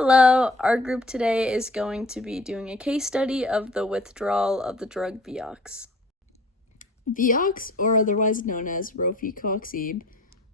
Hello, our group today is going to be doing a case study of the withdrawal of the drug Vioxx. Vioxx, or otherwise known as rofecoxib,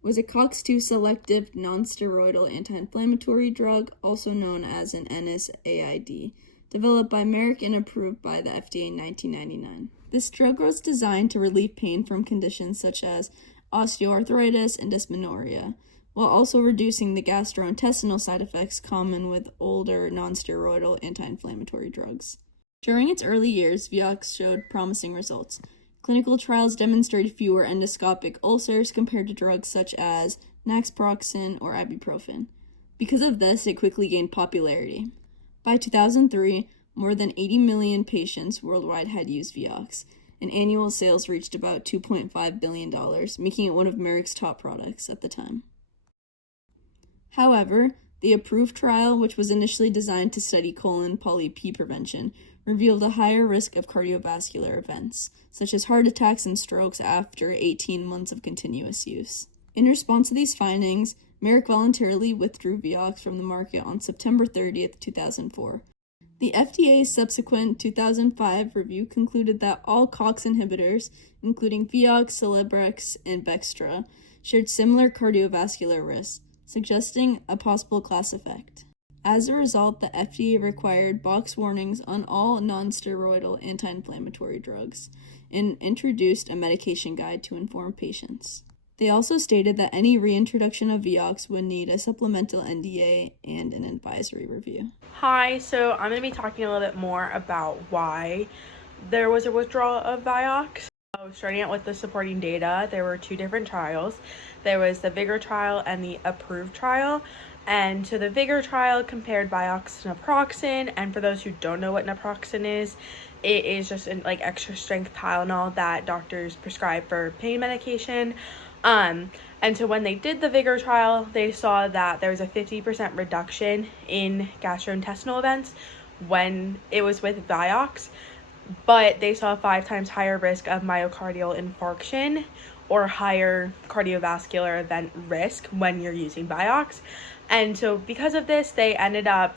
was a COX-2 selective non-steroidal anti-inflammatory drug, also known as an NSAID, developed by Merck and approved by the FDA in 1999. This drug was designed to relieve pain from conditions such as osteoarthritis and dysmenorrhea, while also reducing the gastrointestinal side effects common with older non-steroidal anti-inflammatory drugs. During its early years, Vioxx showed promising results. Clinical trials demonstrated fewer endoscopic ulcers compared to drugs such as naproxen or ibuprofen. Because of this, it quickly gained popularity. By 2003, more than 80 million patients worldwide had used Vioxx, and annual sales reached about $2.5 billion, making it one of Merck's top products at the time. However, the approved trial, which was initially designed to study colon polyp prevention, revealed a higher risk of cardiovascular events, such as heart attacks and strokes after 18 months of continuous use. In response to these findings, Merck voluntarily withdrew Vioxx from the market on September 30th, 2004. The FDA's subsequent 2005 review concluded that all COX inhibitors, including Vioxx, Celebrex, and Bextra, shared similar cardiovascular risks, suggesting a possible class effect. As a result, the FDA required box warnings on all non-steroidal anti-inflammatory drugs and introduced a medication guide to inform patients. They also stated that any reintroduction of Vioxx would need a supplemental NDA and an advisory review. Hi, so I'm going to be talking a little bit more about why there was a withdrawal of Vioxx. Starting out with the supporting data, there were two different trials. There was the Vigor trial and the approved trial. And so the Vigor trial compared Vioxx to naproxen, and for those who don't know what naproxen is, it is just an extra strength Tylenol that doctors prescribe for pain medication. And so when they did the Vigor trial, they saw that there was a 50% reduction in gastrointestinal events when it was with Vioxx, but they saw a 5 times higher risk of myocardial infarction or higher cardiovascular event risk when you're using Vioxx. And so because of this, they ended up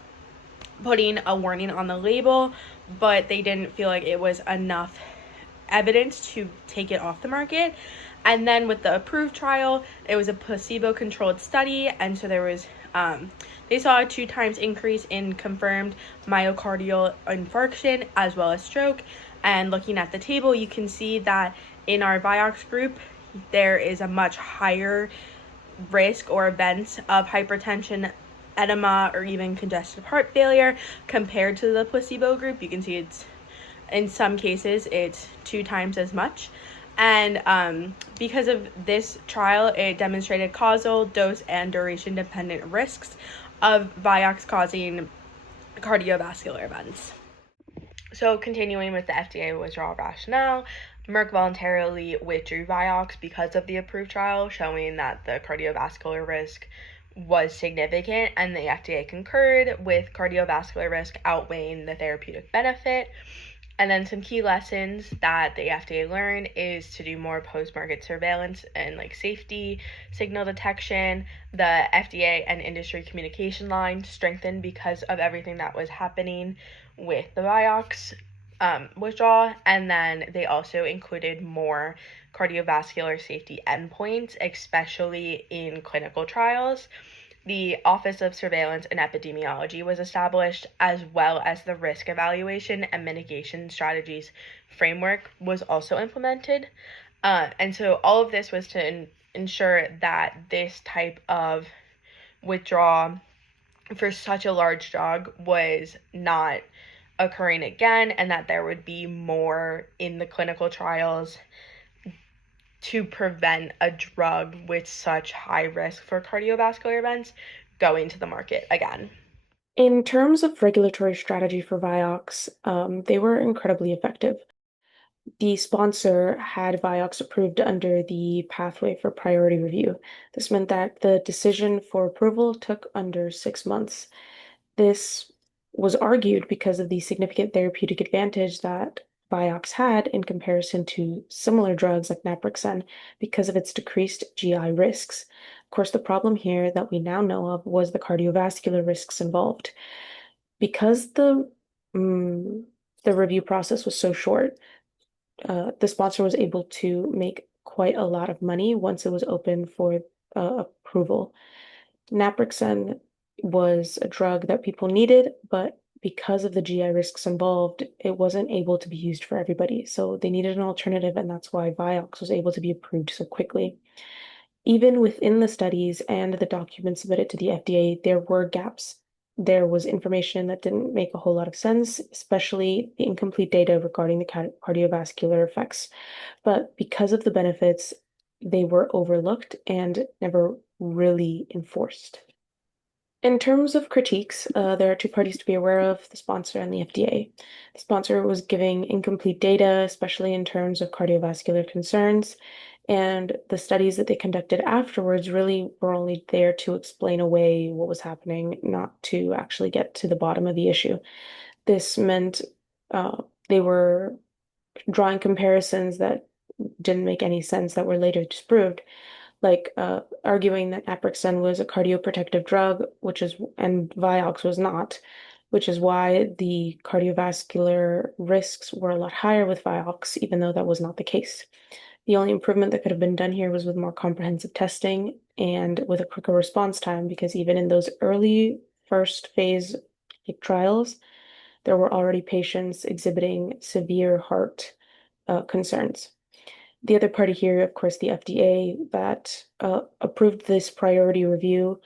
putting a warning on the label, but they didn't feel like it was enough evidence to take it off the market. And then with the approved trial, it was a placebo-controlled study, and so there was they saw a 2 times increase in confirmed myocardial infarction as well as stroke. And looking at the table, you can see that in our Vioxx group, there is a much higher risk or events of hypertension, edema, or even congestive heart failure compared to the placebo group. You can see it's in some cases it's 2 times as much. And because of this trial, it demonstrated causal, dose, and duration dependent risks of Vioxx causing cardiovascular events. So continuing with the FDA withdrawal rationale, Merck voluntarily withdrew Vioxx because of the approved trial, showing that the cardiovascular risk was significant, and the FDA concurred with cardiovascular risk outweighing the therapeutic benefit. And then some key lessons that the FDA learned is to do more post-market surveillance and safety signal detection. The FDA and industry communication line strengthened because of everything that was happening with the Vioxx withdrawal. And then they also included more cardiovascular safety endpoints, especially in clinical trials. The Office of Surveillance and Epidemiology was established, as well as the risk evaluation and mitigation strategies framework was also implemented. And so all of this was to ensure that this type of withdrawal for such a large drug was not occurring again, and that there would be more in the clinical trials to prevent a drug with such high risk for cardiovascular events going to the market again. In terms of regulatory strategy for Vioxx, they were incredibly effective. The sponsor had Vioxx approved under the pathway for priority review. This meant that the decision for approval took under 6 months. This was argued because of the significant therapeutic advantage that Vioxx had in comparison to similar drugs like naproxen because of its decreased GI risks. Of course, the problem here that we now know of was the cardiovascular risks involved. Because mm, the review process was so short, the sponsor was able to make quite a lot of money once it was open for approval. Naproxen was a drug that people needed, but because of the GI risks involved, it wasn't able to be used for everybody. So they needed an alternative, and that's why Vioxx was able to be approved so quickly. Even within the studies and the documents submitted to the FDA, there were gaps. There was information that didn't make a whole lot of sense, especially the incomplete data regarding the cardiovascular effects. But because of the benefits, they were overlooked and never really enforced. In terms of critiques, there are two parties to be aware of, the sponsor and the FDA. The sponsor was giving incomplete data, especially in terms of cardiovascular concerns, and the studies that they conducted afterwards really were only there to explain away what was happening, not to actually get to the bottom of the issue. This meant they were drawing comparisons that didn't make any sense that were later disproved, like arguing that naproxen was a cardioprotective drug, and Vioxx was not, which is why the cardiovascular risks were a lot higher with Vioxx, even though that was not the case. The only improvement that could have been done here was with more comprehensive testing and with a quicker response time, because even in those early first phase trials, there were already patients exhibiting severe heart concerns. The other party here, of course, the FDA, that approved this priority review,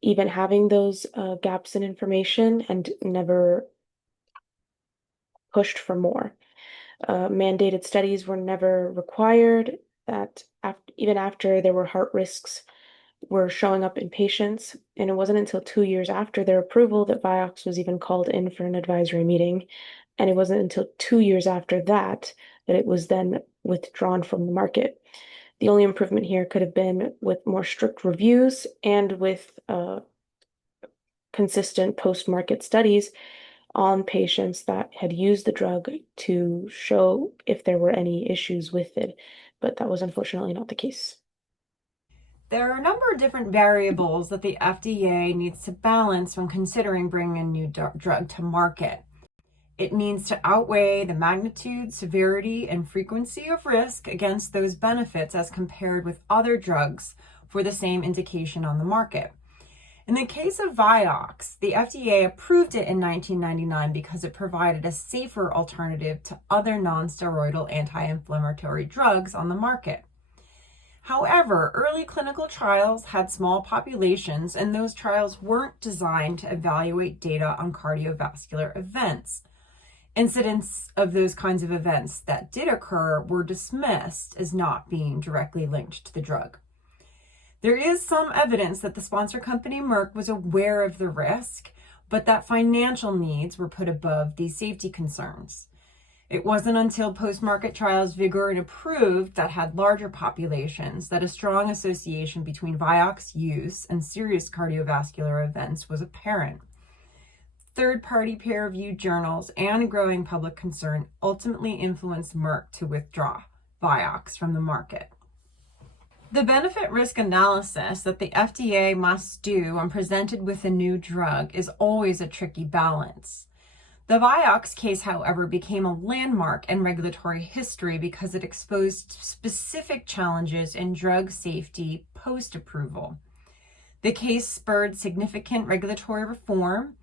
even having those gaps in information and never pushed for more. Mandated studies were never required, that even after there were heart risks were showing up in patients, and it wasn't until 2 years after their approval that Vioxx was even called in for an advisory meeting, and it wasn't until 2 years after that that it was then withdrawn from the market. The only improvement here could have been with more strict reviews and with consistent post-market studies on patients that had used the drug to show if there were any issues with it, but that was unfortunately not the case. There are a number of different variables that the FDA needs to balance when considering bringing a new drug to market. It needs to outweigh the magnitude, severity, and frequency of risk against those benefits as compared with other drugs for the same indication on the market. In the case of Vioxx, the FDA approved it in 1999 because it provided a safer alternative to other non-steroidal anti-inflammatory drugs on the market. However, early clinical trials had small populations, and those trials weren't designed to evaluate data on cardiovascular events. Incidents of those kinds of events that did occur were dismissed as not being directly linked to the drug. There is some evidence that the sponsor company Merck was aware of the risk, but that financial needs were put above these safety concerns. It wasn't until post-market trials Vigor and approved that had larger populations that a strong association between Vioxx use and serious cardiovascular events was apparent. Third-party peer-reviewed journals and a growing public concern ultimately influenced Merck to withdraw Vioxx from the market. The benefit-risk analysis that the FDA must do when presented with a new drug is always a tricky balance. The Vioxx case, however, became a landmark in regulatory history because it exposed specific challenges in drug safety post-approval. The case spurred significant regulatory reform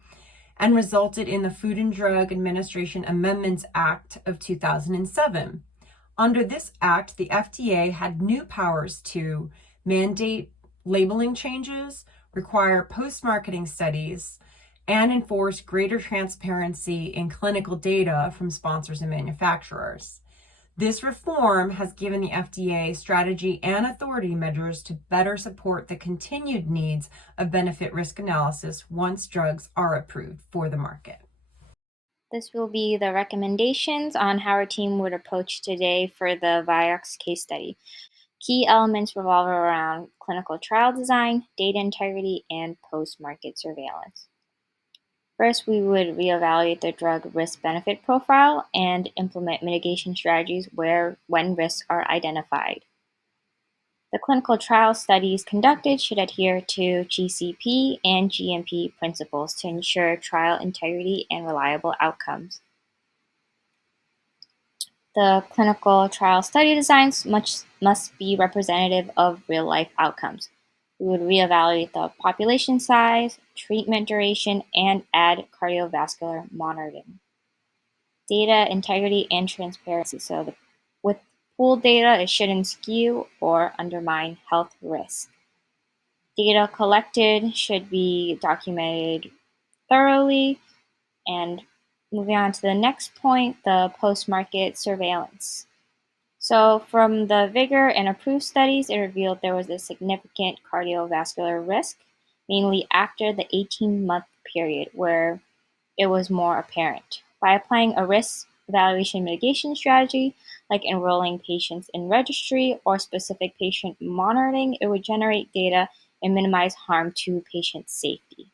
and resulted in the Food and Drug Administration Amendments Act of 2007. Under this act, the FDA had new powers to mandate labeling changes, require post-marketing studies, and enforce greater transparency in clinical data from sponsors and manufacturers. This reform has given the FDA strategy and authority measures to better support the continued needs of benefit-risk analysis once drugs are approved for the market. This will be the recommendations on how our team would approach today for the Vioxx case study. Key elements revolve around clinical trial design, data integrity, and post-market surveillance. First, we would reevaluate the drug risk-benefit profile and implement mitigation strategies when risks are identified. The clinical trial studies conducted should adhere to GCP and GMP principles to ensure trial integrity and reliable outcomes. The clinical trial study designs must be representative of real-life outcomes. We would reevaluate the population size, treatment duration, and add cardiovascular monitoring. Data integrity and transparency. So with pooled data, it shouldn't skew or undermine health risk. Data collected should be documented thoroughly. And moving on to the next point, the post-market surveillance. So from the VIGOR and approved studies, it revealed there was a significant cardiovascular risk, mainly after the 18-month period where it was more apparent. By applying a risk evaluation mitigation strategy, like enrolling patients in registry or specific patient monitoring, it would generate data and minimize harm to patient safety.